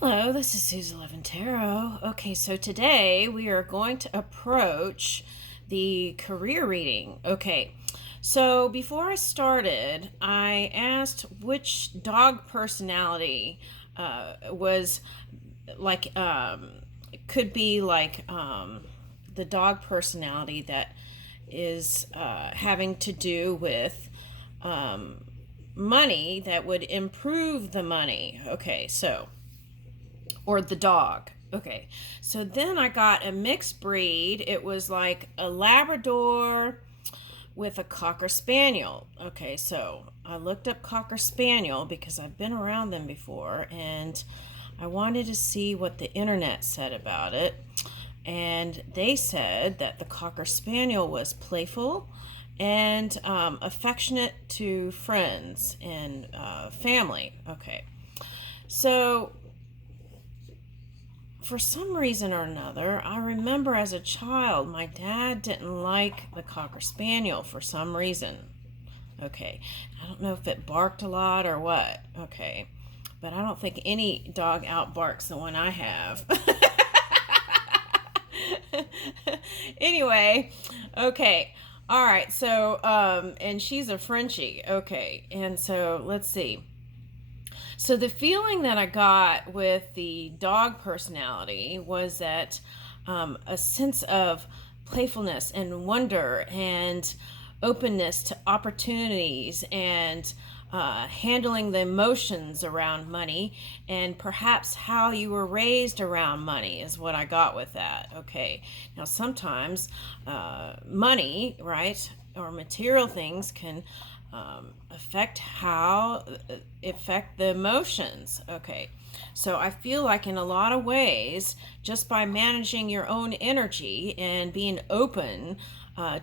Hello, this is Susie Levin Tarot. Okay, so today we are going to approach the career reading. Okay, so before I started, I asked which dog personality was like, could be like the dog personality that is having to do with money that would improve the money. Okay, so or the dog. Okay, so then I got a mixed breed. It was like a Labrador with a Cocker Spaniel. Okay, so I looked up Cocker Spaniel because I've been around them before and I wanted to see what the internet said about it. And they said that the Cocker Spaniel was playful and affectionate to friends and family. Okay, so for some reason or another, I remember as a child, my dad didn't like the Cocker Spaniel for some reason. Okay, I don't know if it barked a lot or what. Okay, but I don't think any dog outbarks the one I have. Anyway, okay. All right, so, and she's a Frenchie. Okay, and so let's see. So the feeling that I got with the dog personality was that a sense of playfulness and wonder and openness to opportunities and handling the emotions around money and perhaps how you were raised around money is what I got with that. Okay, now sometimes money, right, or material things can affect the emotions. Okay, so I feel like in a lot of ways, just by managing your own energy and being open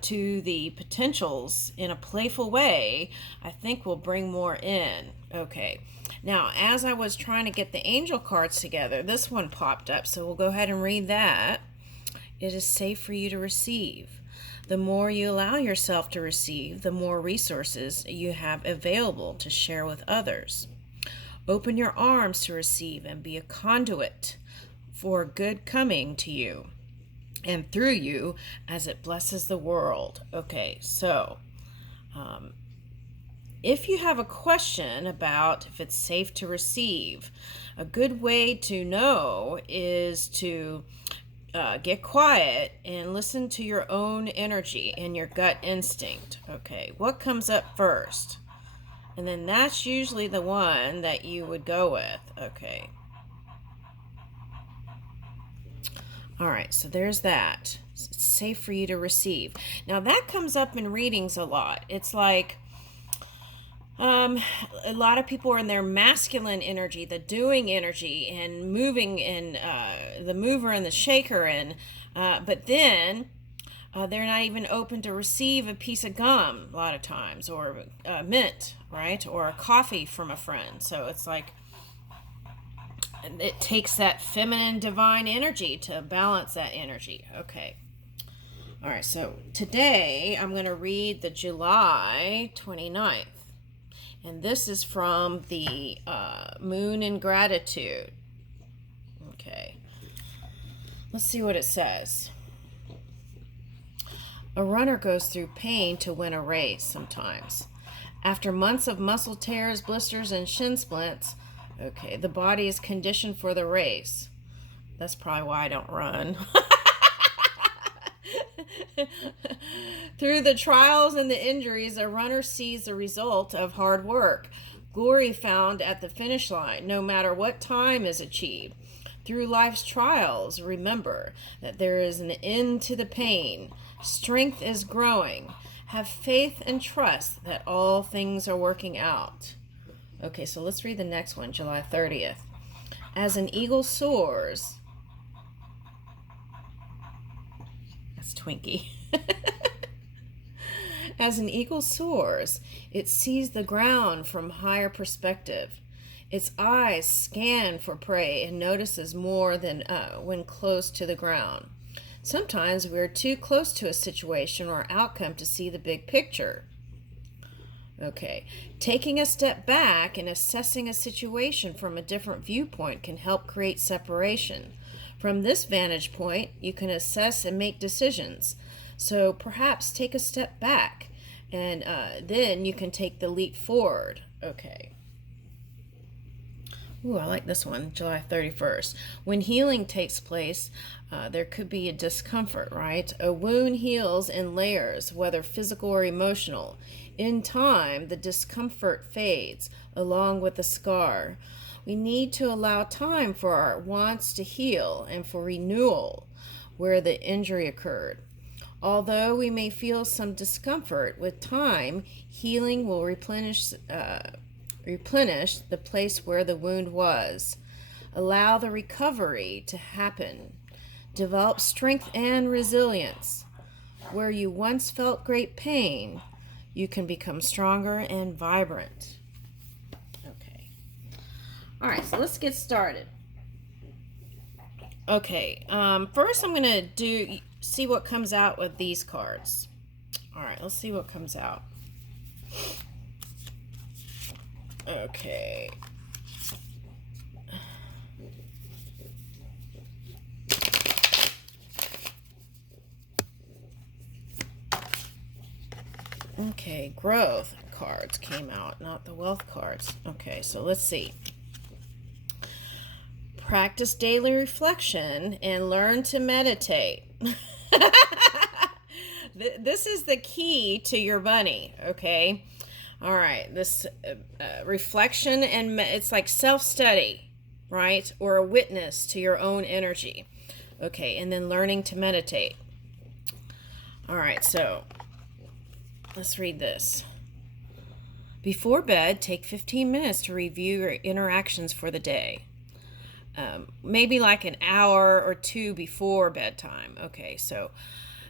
to the potentials in a playful way, I think will bring more in. Okay, now as I was trying to get the angel cards together, this one popped up, so we'll go ahead and read that. It is safe for you to receive. The more you allow yourself to receive, the more resources you have available to share with others. Open your arms to receive and be a conduit for good coming to you and through you as it blesses the world. Okay, so if you have a question about if it's safe to receive, a good way to know is to get quiet and listen to your own energy and your gut instinct. Okay, what comes up first? And then that's usually the one that you would go with. Okay. All right, so there's that. It's safe for you to receive. Now that comes up in readings a lot. It's like a lot of people are in their masculine energy, the doing energy, and moving, and the mover and the shaker, and but then they're not even open to receive a piece of gum a lot of times, or mint, right, or a coffee from a friend. So it's like it takes that feminine divine energy to balance that energy. Okay. All right, so today I'm going to read the July 29th. And this is from the Moon in Gratitude. Okay. Let's see what it says. A runner goes through pain to win a race sometimes. After months of muscle tears, blisters, and shin splints, okay, the body is conditioned for the race. That's probably why I don't run. Through the trials and the injuries, a runner sees the result of hard work, glory found at the finish line, no matter what time is achieved. Through life's trials, remember that there is an end to the pain. Strength is growing. Have faith and trust that all things are working out. Okay, so let's read the next one, July 30th. As an eagle soars, that's Twinkie. As an eagle soars, it sees the ground from higher perspective. Its eyes scan for prey and notices more than when close to the ground. Sometimes we're too close to a situation or outcome to see the big picture. Okay, taking a step back and assessing a situation from a different viewpoint can help create separation. From this vantage point, you can assess and make decisions. So perhaps take a step back and then you can take the leap forward. Okay. Ooh, I like this one, July 31st. When healing takes place, there could be a discomfort, right? A wound heals in layers, whether physical or emotional. In time, the discomfort fades along with the scar. We need to allow time for our wants to heal and for renewal where the injury occurred. Although we may feel some discomfort, with time, healing will replenish the place where the wound was. Allow the recovery to happen. Develop strength and resilience. Where you once felt great pain, you can become stronger and vibrant. Okay. All right, so let's get started. Okay, first I'm going to see what comes out with these cards. All right, let's see what comes out. Okay. Okay, growth cards came out, not the wealth cards. Okay, so let's see. Practice daily reflection and learn to meditate. This is the key to your money, okay? All right, this reflection and it's like self-study, right? Or a witness to your own energy. Okay, and then learning to meditate. All right, so let's read this. Before bed, take 15 minutes to review your interactions for the day. Maybe like an hour or two before bedtime. Okay, so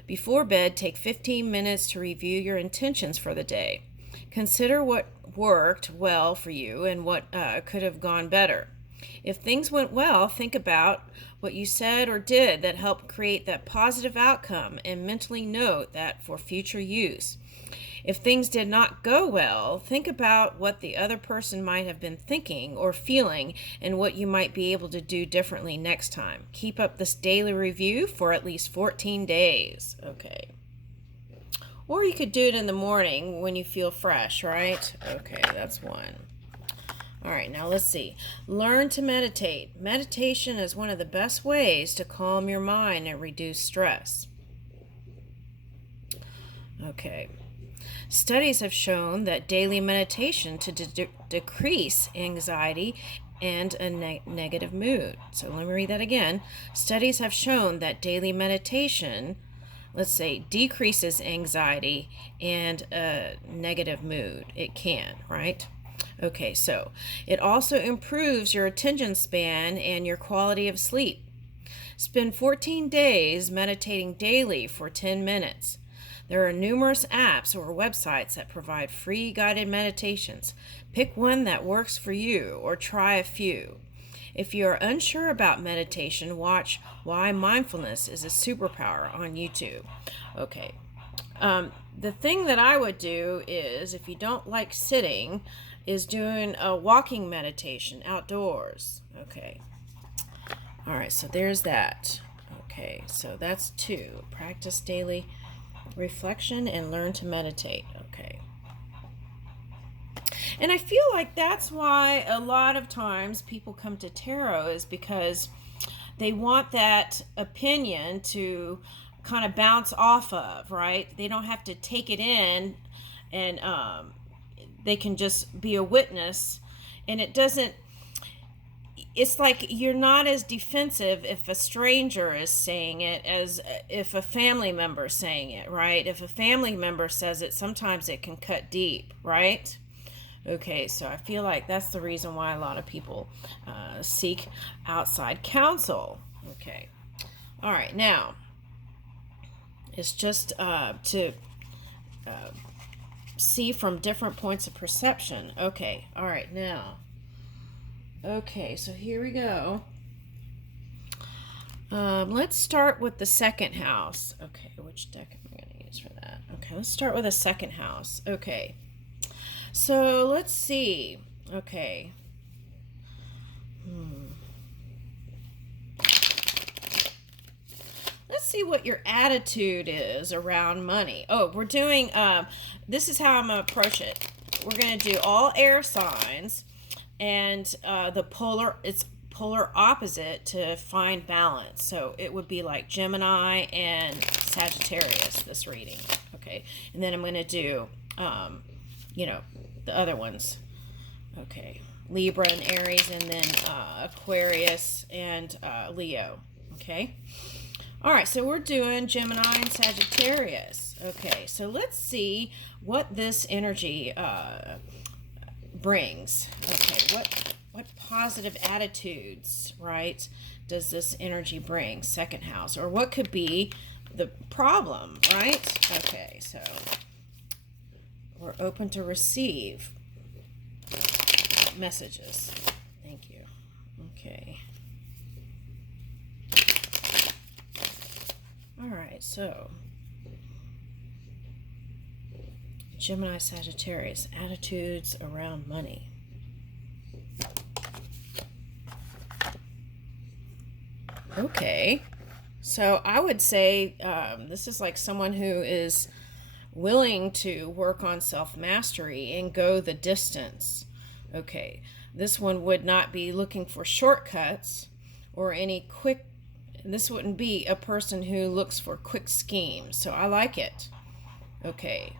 before bed, take 15 minutes to review your intentions for the day. Consider what worked well for you and what could have gone better. If things went well, think about what you said or did that helped create that positive outcome and mentally note that for future use. If things did not go well, think about what the other person might have been thinking or feeling and what you might be able to do differently next time. Keep up this daily review for at least 14 days. Okay. Or you could do it in the morning when you feel fresh, right? Okay, that's one. All right, now let's see. Learn to meditate. Meditation is one of the best ways to calm your mind and reduce stress. Okay. Studies have shown that daily meditation to decrease anxiety and a negative mood. So let me read that again. Studies have shown that daily meditation, let's say, decreases anxiety and a negative mood. It can, right? Okay, so it also improves your attention span and your quality of sleep. Spend 14 days meditating daily for 10 minutes. There are numerous apps or websites that provide free guided meditations. Pick one that works for you or try a few. If you are unsure about meditation, watch Why Mindfulness is a Superpower on YouTube. Okay. The thing that I would do is, if you don't like sitting, is doing a walking meditation outdoors. Okay. All right, so there's that. Okay, so that's 2. Practice daily reflection and learn to meditate. Okay. And I feel like that's why a lot of times people come to tarot, is because they want that opinion to kind of bounce off of, right? They don't have to take it in, and they can just be a witness, and it's like you're not as defensive if a stranger is saying it as if a family member is saying it, right? If a family member says it, sometimes it can cut deep, right? Okay, so I feel like that's the reason why a lot of people seek outside counsel. Okay. All right, now, it's just to see from different points of perception. Okay, all right, now. Okay, so here we go. Let's start with the second house. Okay, which deck am I going to use for that? Okay, let's start with the second house. Okay. So let's see. Okay. Let's see what your attitude is around money. Oh, we're doing, this is how I'm going to approach it. We're going to do all air signs, and it's polar opposite to find balance. So it would be like Gemini and Sagittarius, this reading. Okay. And then I'm going to do, the other ones. Okay. Libra and Aries, and then Aquarius and Leo. Okay. All right, so we're doing Gemini and Sagittarius. Okay, so let's see what this energy brings. Okay, what positive attitudes, right, does this energy bring? Second house, or what could be the problem, right? Okay, so we're open to receive messages. Thank you. Okay. All right, so Gemini, Sagittarius, attitudes around money. Okay, so I would say this is like someone who is willing to work on self-mastery and go the distance. Okay, this one would not be looking for shortcuts or any quick. This wouldn't be a person who looks for quick schemes. So I like it. Okay.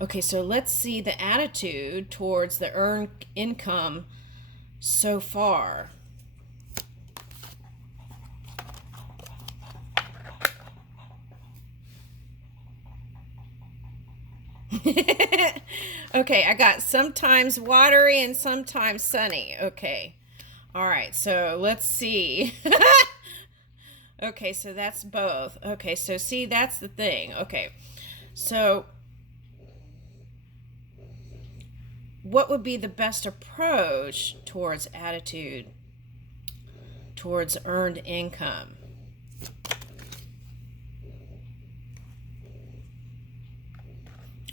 Okay, so let's see the attitude towards the earned income so far. Okay, I got sometimes watery and sometimes sunny. Okay. All right, so let's see. Okay, so that's both. Okay, so see, that's the thing. Okay, so what would be the best approach towards attitude towards earned income?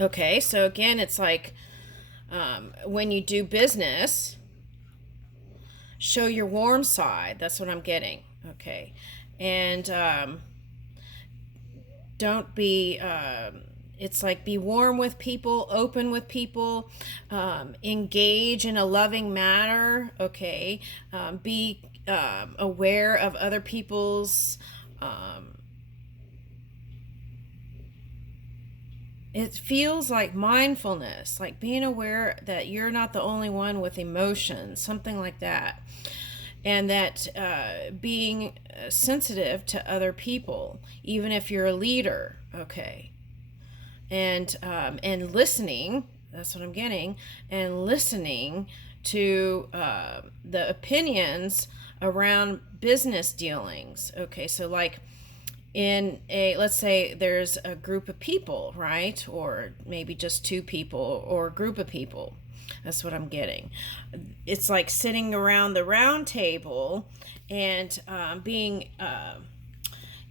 Okay, so again, it's like when you do business, show your warm side. That's what I'm getting. Okay, and don't be, it's like be warm with people, open with people, engage in a loving manner. Okay, be aware of other people's it feels like mindfulness, like being aware that you're not the only one with emotions, something like that. And that being sensitive to other people, even if you're a leader, okay. And listening, that's what I'm getting, and listening to the opinions around business dealings. Okay, so like, let's say there's a group of people, right? Or maybe just two people or a group of people. That's what I'm getting. It's like sitting around the round table and being,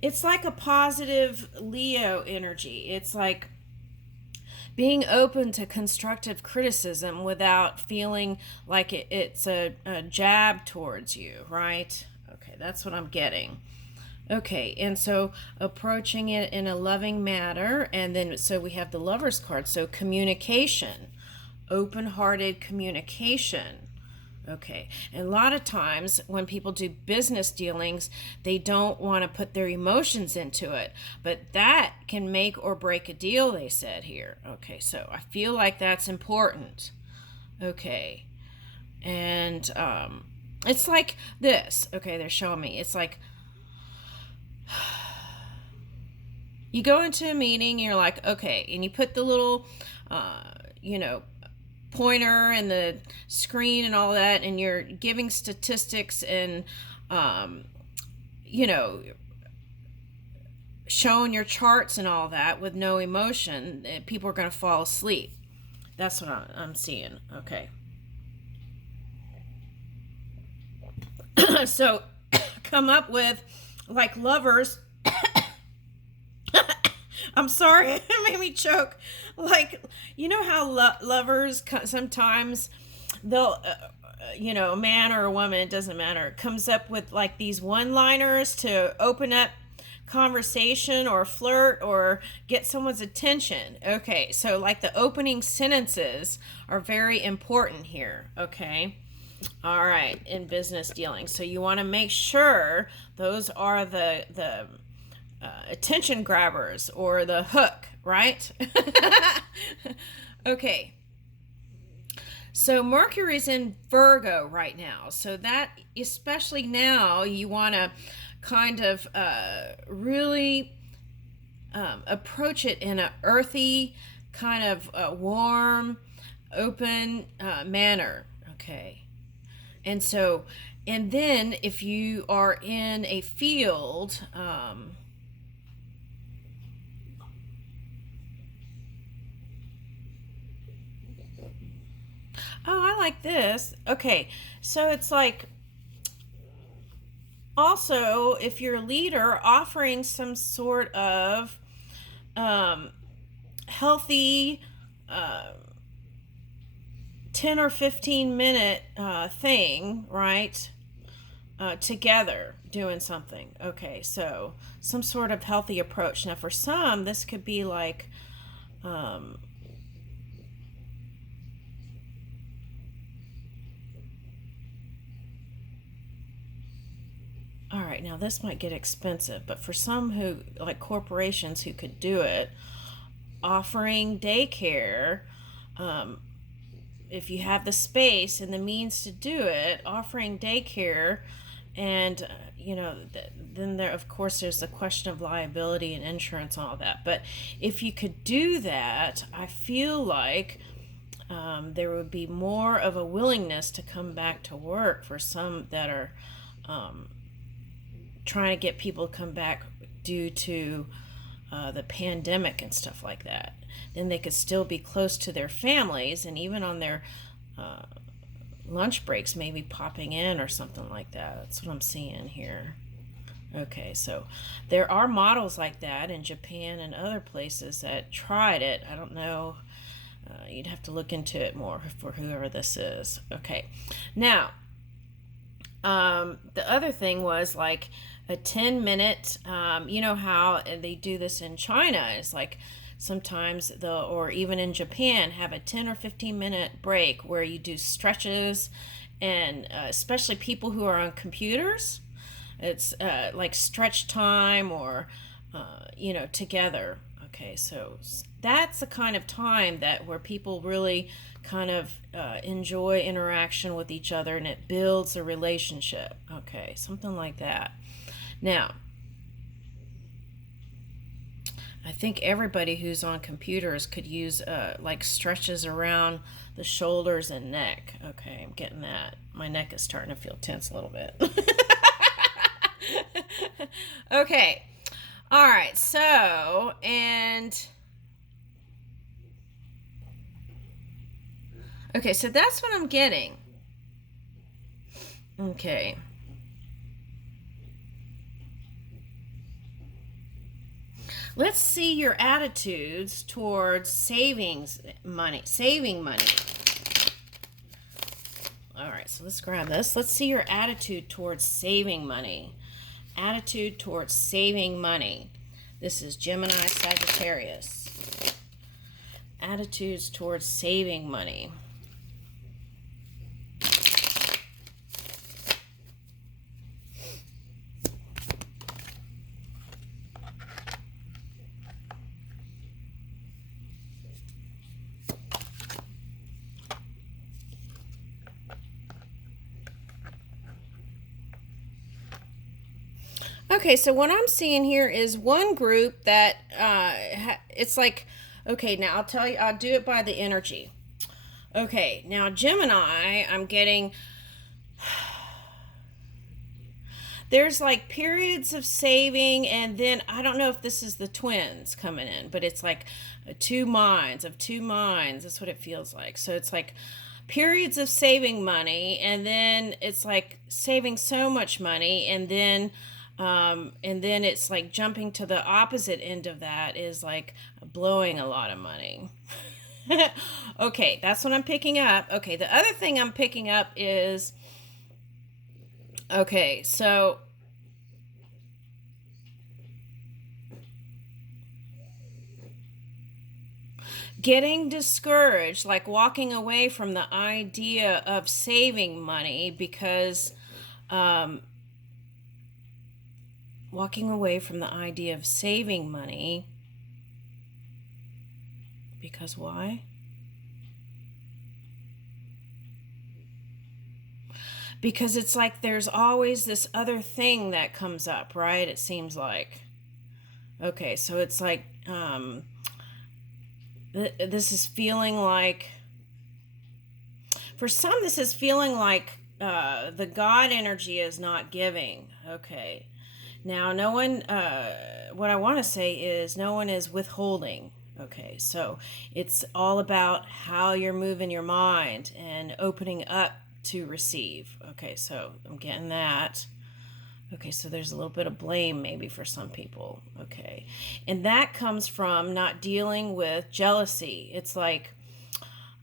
it's like a positive Leo energy. It's like being open to constructive criticism without feeling like it's a jab towards you, right? Okay, that's what I'm getting. Okay, and so approaching it in a loving manner, and then so we have the Lover's card, so communication, open-hearted communication. Okay, and a lot of times when people do business dealings, they don't want to put their emotions into it, but that can make or break a deal, they said here. Okay, so I feel like that's important. Okay, and it's like this. Okay, they're showing me. It's like you go into a meeting, you're like, okay, and you put the little, pointer and the screen and all that, and you're giving statistics and, showing your charts and all that with no emotion. People are going to fall asleep. That's what I'm seeing. Okay. So come up with, like, lovers. I'm sorry, it made me choke. Like, you know how lovers sometimes they'll, a man or a woman, it doesn't matter, comes up with like these one-liners to open up conversation or flirt or get someone's attention. Okay, so like the opening sentences are very important here. Okay. All right, in business dealings. So you want to make sure those are the attention grabbers or the hook, right? Okay. So Mercury's in Virgo right now. So that, especially now, you want to kind of really approach it in an earthy, kind of warm, open manner. Okay. And then if you are in a field, oh, I like this. Okay, so it's like also if you're a leader, offering some sort of healthy 10 or 15 minute thing, right? Together doing something. Okay, so some sort of healthy approach. Now, for some, this could be like, all right, now this might get expensive, but for some who, like corporations who could do it, offering daycare, if you have the space and the means to do it, offering daycare, and then there, of course, there's the question of liability and insurance and all that. But if you could do that, I feel like there would be more of a willingness to come back to work for some that are trying to get people to come back due to the pandemic and stuff like that. Then they could still be close to their families, and even on their lunch breaks, maybe popping in or something like that. That's what I'm seeing here. Okay, so there are models like that in Japan and other places that tried it. I don't know. You'd have to look into it more for whoever this is. Okay, now the other thing was like a 10-minute, you know how they do this in China. It's like sometimes or even in Japan, have a 10 or 15-minute break where you do stretches, and especially people who are on computers, it's like stretch time or, together. Okay, so that's the kind of time where people really kind of enjoy interaction with each other, and it builds a relationship. Okay, something like that. Now, I think everybody who's on computers could use like stretches around the shoulders and neck. Okay, I'm getting that. My neck is starting to feel tense a little bit. Okay. All right. So, okay, so that's what I'm getting. Okay. Let's see your attitudes towards saving money. All right, so let's grab this. Let's see your attitude towards saving money. Attitude towards saving money. This is Gemini, Sagittarius. Attitudes towards saving money. Okay, so what I'm seeing here is one group that it's like, okay, now I'll do it by the energy. Okay, now Gemini, I'm getting, there's like periods of saving, and then I don't know if this is the twins coming in, but it's like two minds. That's what it feels like. So it's like periods of saving money, and then it's like saving so much money, and then And then it's like jumping to the opposite end of that is like blowing a lot of money. Okay, that's what I'm picking up. Okay, the other thing I'm picking up is, okay, so getting discouraged, like walking away from the idea of saving money because, walking away from the idea of saving money because why? Because it's like there's always this other thing that comes up, right? It seems like. Okay, so it's like, this is feeling like, for some, this is feeling like the God energy is not giving. Okay. Now, no one, what I want to say is no one is withholding. Okay, so it's all about how you're moving your mind and opening up to receive. Okay, so I'm getting that. Okay, so there's a little bit of blame maybe for some people. Okay, and that comes from not dealing with jealousy. It's like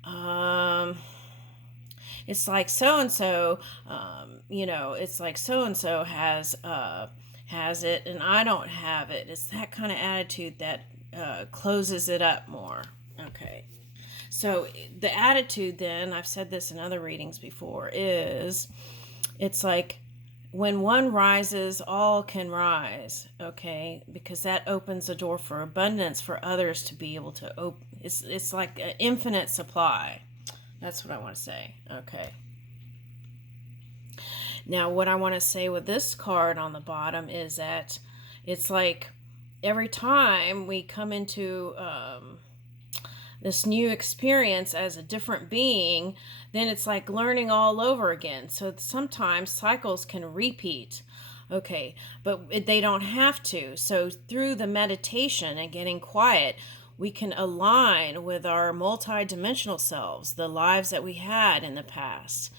so and so, it's like so and so has it and I don't have it. It's that kind of attitude that closes it up more. Okay. So the attitude then, I've said this in other readings before, is it's like when one rises, all can rise, okay? Because that opens the door for abundance for others to be able to open. It's like an infinite supply. That's what I want to say, okay? Now, what I want to say with this card on the bottom is that it's like every time we come into this new experience as a different being, then it's like learning all over again. So sometimes cycles can repeat. Okay, but they don't have to. So through the meditation and getting quiet, we can align with our multidimensional selves, the lives that we had in the past.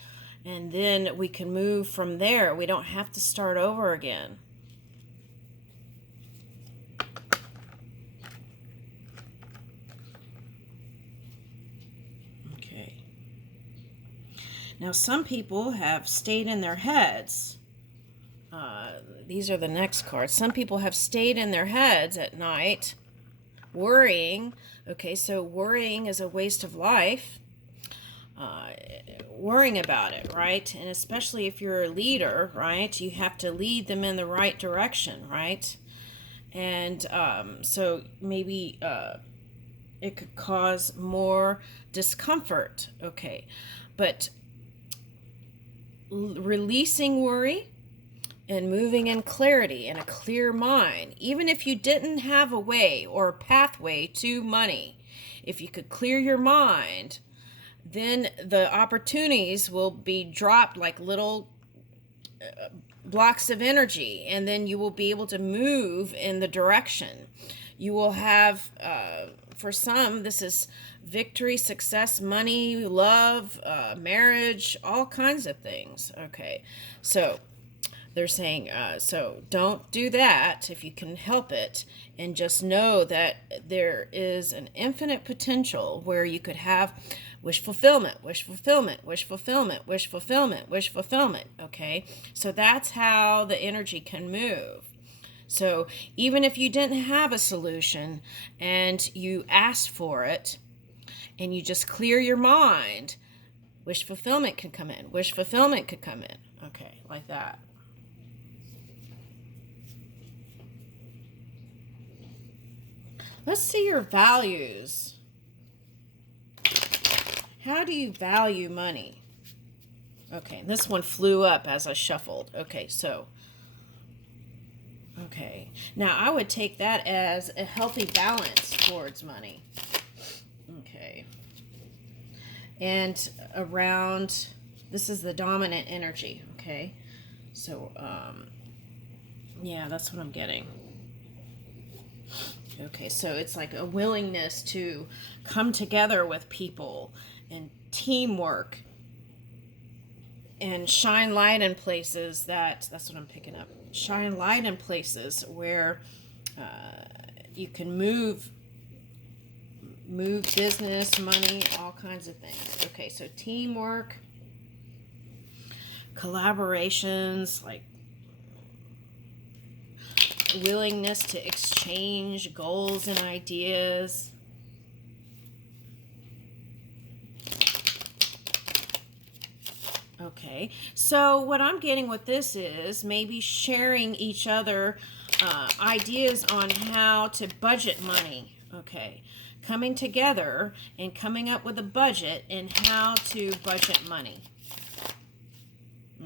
And then we can move from there. We don't have to start over again. Okay. Now, some people have stayed in their heads. These are the next cards. Some people have stayed in their heads at night, worrying. Okay, so worrying is a waste of life. Worrying about it, right? And especially if you're a leader, right? You have to lead them in the right direction, right? And so maybe it could cause more discomfort, okay? But releasing worry and moving in clarity and a clear mind, even if you didn't have a way or a pathway to money, if you could clear your mind, then the opportunities will be dropped like little blocks of energy, and then you will be able to move in the direction. You will have, for some, this is victory, success, money, love, marriage, all kinds of things. Okay, so they're saying, so don't do that if you can help it, and just know that there is an infinite potential where you could have wish fulfillment, wish fulfillment, wish fulfillment, wish fulfillment, wish fulfillment, okay? So that's how the energy can move. So even if you didn't have a solution and you asked for it and you just clear your mind, wish fulfillment could come in, wish fulfillment could come in, okay, like that. Let's see your values. How do you value money? Okay, this one flew up as I shuffled. Okay, so, okay. Now, I would take that as a healthy balance towards money. Okay. And around, this is the dominant energy, okay? So, yeah, that's what I'm getting. Okay, so it's like a willingness to come together with people and teamwork. and shine light in places that's what I'm picking up. Shine light in places where you can move business, money, all kinds of things. Okay, so teamwork, collaborations, like willingness to exchange goals and ideas. Okay, so what I'm getting with this is maybe sharing each other ideas on how to budget money. Okay, coming together and coming up with a budget and how to budget money.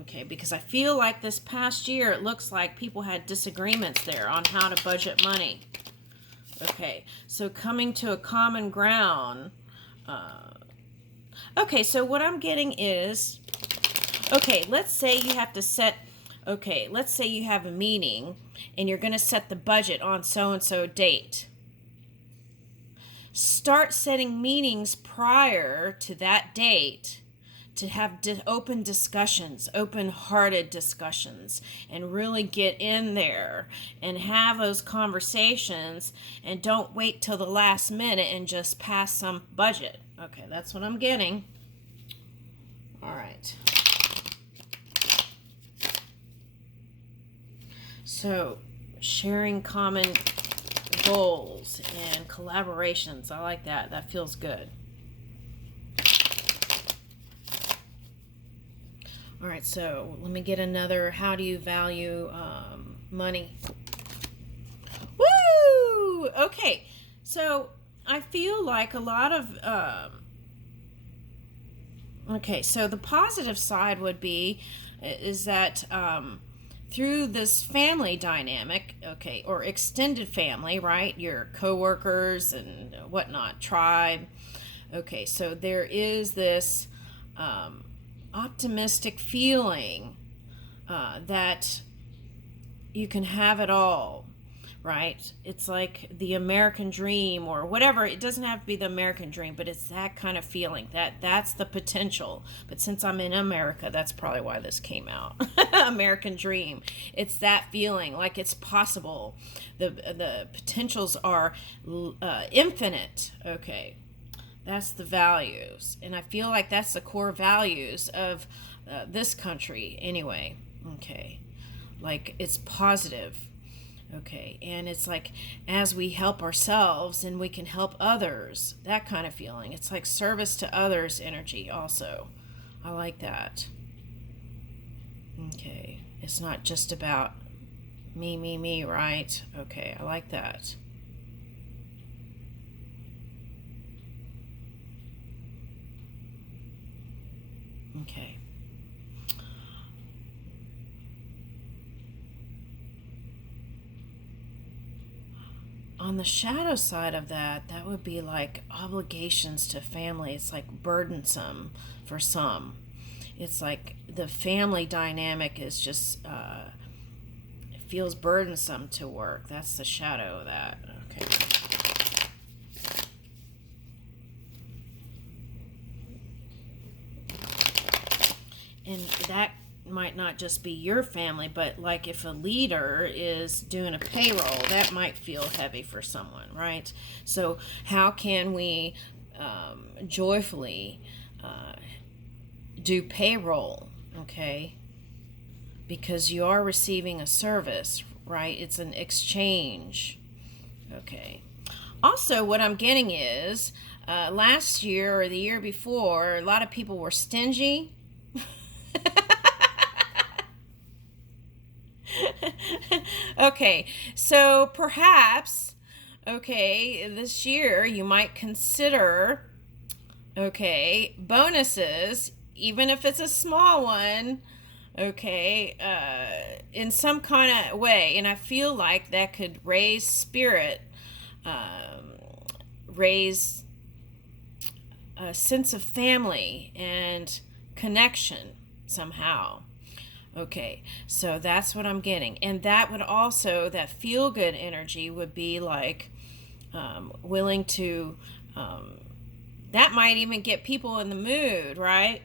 Okay, because I feel like this past year it looks like people had disagreements there on how to budget money. Okay, so coming to a common ground. Okay, so what I'm getting is, okay, let's say you have to set, okay, let's say you have a meeting and you're going to set the budget on so-and-so date. Start setting meetings prior to that date to have open discussions, open-hearted discussions, and really get in there and have those conversations, and don't wait till the last minute and just pass some budget. Okay, that's what I'm getting. All right. So, sharing common goals and collaborations. I like that. That feels good. All right, so let me get another. How do you value money? Woo! Okay, so I feel like a lot of... okay, so the positive side would be is that through this family dynamic, okay, or extended family, right? Your coworkers and whatnot, tribe. Okay, so there is this optimistic feeling that you can have it all, right? It's like the American dream or whatever. It doesn't have to be the American dream, but it's that kind of feeling. That's the potential. But since I'm in America, that's probably why this came out. American dream. It's that feeling like it's possible. The potentials are infinite. Okay. That's the values. And I feel like that's the core values of this country anyway. Okay. Like it's positive. Okay. And it's like as we help ourselves and we can help others, that kind of feeling. It's like service to others energy also. I like that. Okay. It's not just about me, right? Okay. I like that. Okay. On the shadow side of that, that would be like obligations to family. It's like burdensome for some. It's like the family dynamic is just, it feels burdensome to work. That's the shadow of that. Okay. And that might not just be your family, but like if a leader is doing a payroll, that might feel heavy for someone, right? So how can we joyfully do payroll, okay? Because you are receiving a service, right? It's an exchange, okay? Also, what I'm getting is last year or the year before, a lot of people were stingy. Okay, so perhaps, okay, this year you might consider, okay, bonuses, even if it's a small one, okay, in some kind of way. And I feel like that could raise spirit, raise a sense of family and connection somehow. Okay, so that's what I'm getting. And that would also, that feel-good energy would be like willing to, that might even get people in the mood, right?